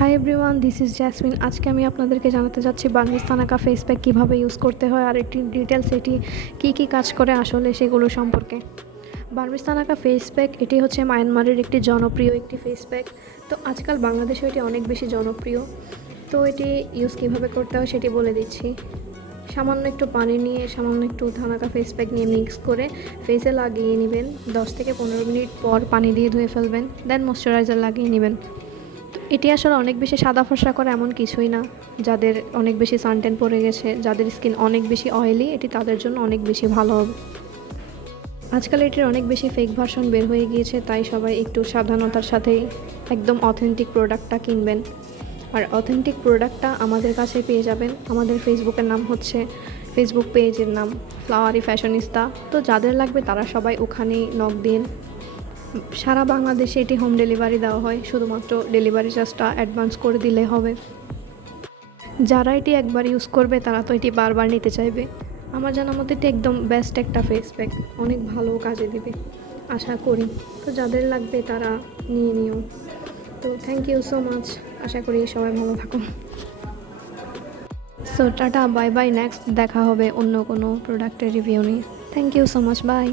Hi everyone, this is jasmine. আজকে আমি আপনাদেরকে জানাতে যাচ্ছি বার্মিজ থানাকা ফেস প্যাক কীভাবে ইউজ করতে হয় আর এটি ডিটেলস এটি কী কাজ করে আসলে সেগুলো সম্পর্কে। বার্মিজ থানাকা ফেস প্যাক এটি হচ্ছে মায়ানমারের একটি জনপ্রিয় একটি ফেস প্যাক। তো আজকাল বাংলাদেশে এটি অনেক বেশি জনপ্রিয়। তো এটি ইউজ কীভাবে করতে হয় সেটি বলে দিচ্ছি। সামান্য একটু পানি নিয়ে সামান্য একটু থানাকা ফেস প্যাক নিয়ে মিক্স করে ফেসে লাগিয়ে নেবেন। 10 থেকে 15 মিনিট পর পানি দিয়ে ধুয়ে ফেলবেন, দেন ময়শ্চারাইজার লাগিয়ে নেবেন। এটি আসলে অনেক বেশি সাদা ফর্সা করে এমন কিছুই না। যাদের অনেক বেশি সানটেন পড়ে গেছে, যাদের স্কিন অনেক বেশি অয়েলি, এটি তাদের জন্য অনেক বেশি ভালো হবে। আজকাল এটির অনেক বেশি ফেক ভার্সন বের হয়ে গিয়েছে, তাই সবাই একটু সাবধানতার সাথেই একদম অথেন্টিক প্রোডাক্টটা কিনবেন। আর অথেন্টিক প্রোডাক্টটা আমাদের কাছে পেয়ে যাবেন। আমাদের ফেসবুকের নাম হচ্ছে, ফেসবুক পেজের নাম ফ্লাওয়ারি ফ্যাশনিস্তা। তো যাদের লাগবে তারা সবাই ওখানেই নক দিন। সারা বাংলাদেশে এটি হোম ডেলিভারি দেওয়া হয়, শুধুমাত্র ডেলিভারি চার্জটা অ্যাডভান্স করে দিলে হবে। যারা এটি একবার ইউজ করবে তারা তো এটি বারবার নিতে চাইবে। আমার জানার মধ্যে এটি একদম বেস্ট একটা ফেস প্যাক, অনেক ভালো কাজে দেবে আশা করি। তো যাদের লাগবে তারা নিয়ে নিও। তো থ্যাংক ইউ সো মাচ, আশা করি সবাই ভালো থাকুন। So tata, bye bye, next দেখা হবে অন্য কোনো প্রোডাক্টের রিভিউ নিয়ে। Thank you so much, by.